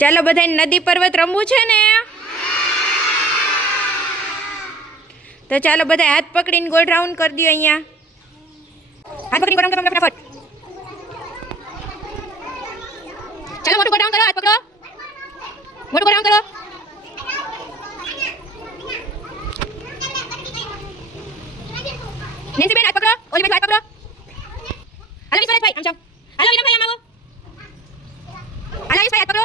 ચાલો બધાને નદી પર્વત રમવું છે ને, તો ચાલો બધા હાથ પકડીને ગોળ રાઉન્ડ કરી દો. અહીંયા હાથ પકડીને ગોળ રાઉન્ડ કરો ફટાફટ. ચાલો મોટું ગોળ રાઉન્ડ કરો, હાથ પકડો, મોટું ગોળ રાઉન્ડ કરો. નેન્સી બેન હાથ પકડો, ઓલી બેન હાથ પકડો. હાલો વિશ્વરાજભાઈ આમ જાઓ, હાલો વિરમભાઈ આમ આવો, હાલો વિશ્વભાઈ હાથ પકડો.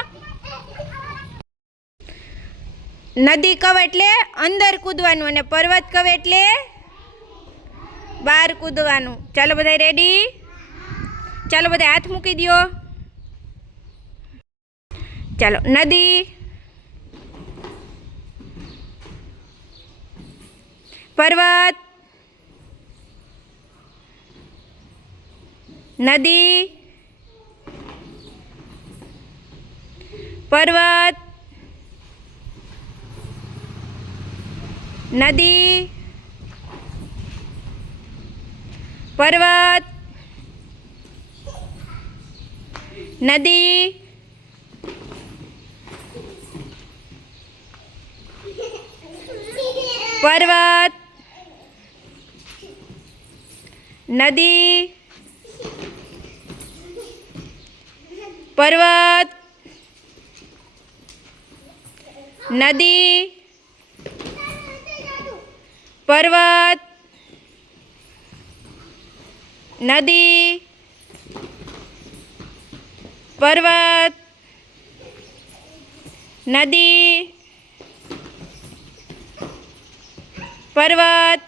નદી કવ એટલે અંદર કૂદવાનું અને પર્વત કવ એટલે બહાર કૂદવાનું. ચાલો બધા રેડી? ચાલો બધા હાથ મૂકી દો. ચાલો નદી, પર્વત, નદી, પર્વત, નદી, પર્વત, નદી, પર્વત, નદી, પર્વત, નદી, પર્વત, નદી, પર્વત, નદી, પર્વત.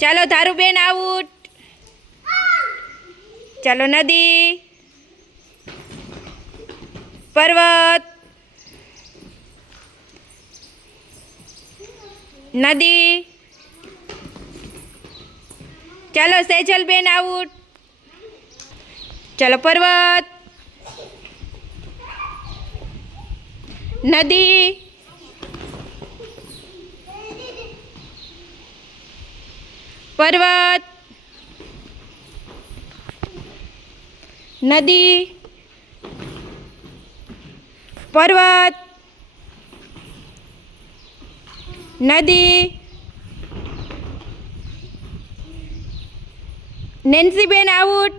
ચાલો ધારુબેન આઉટ. ચાલો નદી, પર્વત, નદી. ચાલો સેજલબેન આઉટ. ચાલો પર્વત, નદી, પર્વત, નદી, પર્વત, નદી. નેન્સીબેન આઉટ.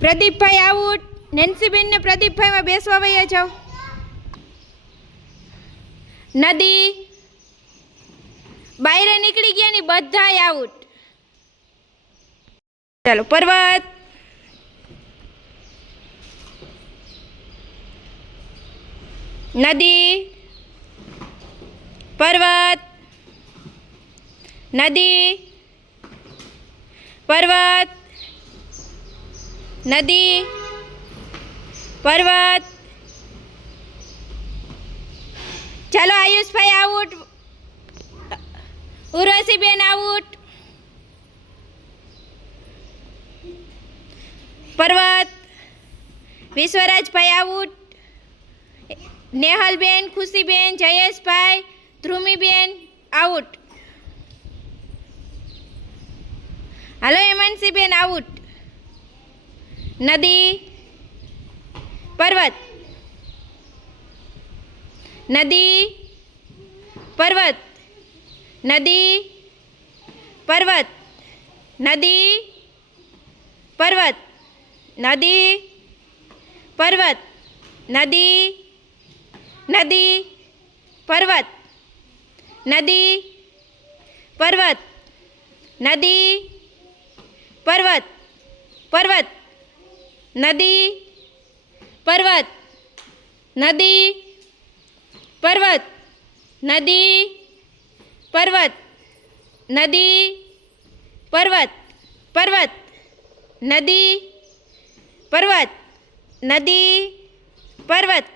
પ્રદીપભાઈ આઉટ. નેન્સીબેન ને પ્રદીપભાઈમાં બેસવા વયા જાઓ. નદી, બહાર નીકળી ગયા ની બધાય આઉટ. ચાલો પર્વત, નદી, પર્વત, નદી, પર્વત, નદી, પર્વત. ચાલો આયુષભાઈ આઉટ. ઉર્વશીબેન આઉટ. પર્વત, વિશ્વરાજભાઈ આઉટ. નેહલબેન, ખુશીબેન, જયેશભાઈ, ધ્રુમીબેન આઉટ. હાલો હેમાંશીબેન આઉટ. નદી, પર્વત, નદી, પર્વત, નદી, પર્વત, નદી, પર્વત, નદી, પર્વત, નદી, નદી, પર્વત, નદી, પર્વત, નદી, પર્વત, પર્વત, નદી, પર્વત, નદી, પર્વત, નદી, પર્વત, નદી, પર્વત, પર્વત, નદી, પર્વત, નદી, પર્વત,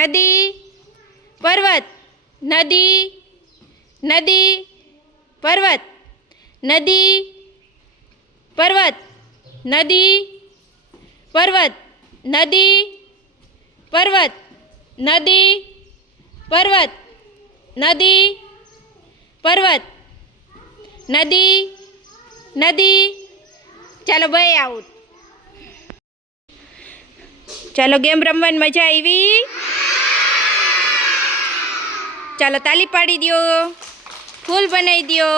નદી, પર્વત, નદી, નદી, પર્વત, નદી, પર્વત, નદી, પર્વત, નદી, પર્વત, નદી, પર્વત, નદી, પર્વત, નદી, નદી. ચાલો ભાઈ આઉટ. ચાલો ગેમ રમવાની મજા આવી. ચાલો તાલી પાડી દો, ફૂલ બનાવી દો.